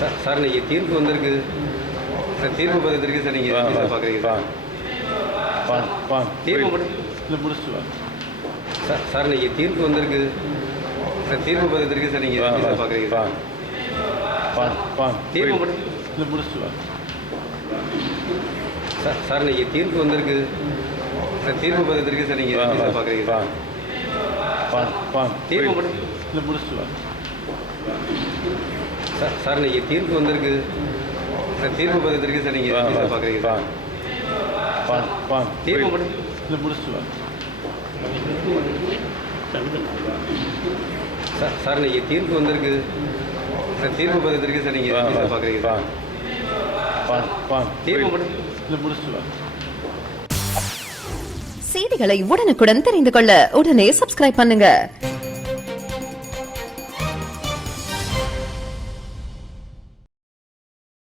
Sir இன்னைக்கு தீர்ப்பு வந்திருக்கு சார். தீர்ப்பு பதத்திற்கு சார் நீங்கள் எப்படி சார் பார்க்குறீங்க தீர்ப்பு மட்டும் முடிச்சுட்டு வா சார் இன்னைக்கு தீர்ப்பு வந்திருக்கு சார். தீர்ப்பு பதத்திற்கு சார் நீங்கள் எப்படி சார் பார்க்குறீங்க தீர்ப்பு மட்டும் முடிச்சுட்டு வா சார் இன்னைக்கு தீர்ப்பு வந்திருக்கு சார். தீர்ப்பு பதத்திற்கு சார் நீங்கள் எப்படி சார் பார்க்குறீங்க தீர்ப்பு மட்டும் முடிச்சுட்டு வா சார் இன்னைக்கு தீர்ப்பு வந்திருக்கு சார். தீர்ப்பு பதத்திற்கு சார் நீங்கள் எப்படி சார் பார்க்குறீங்க தீர்ப்பு மட்டும் முடிச்சுட்டு வா சார் இன்னைக்கு தீர்ப்பு வந்திருக்கு சார். தீர்ப்பு பதத்திற்கு சார் நீங்கள் எப்படி சார் பார்க்குறீங்க தீர்ப்பு மட்டும் முடிச்சுட்டு வா. செய்திகளை உடனுக்குடன் தெரிந்து கொள்ள உடனே சப்ஸ்கிரைப் பண்ணுங்க.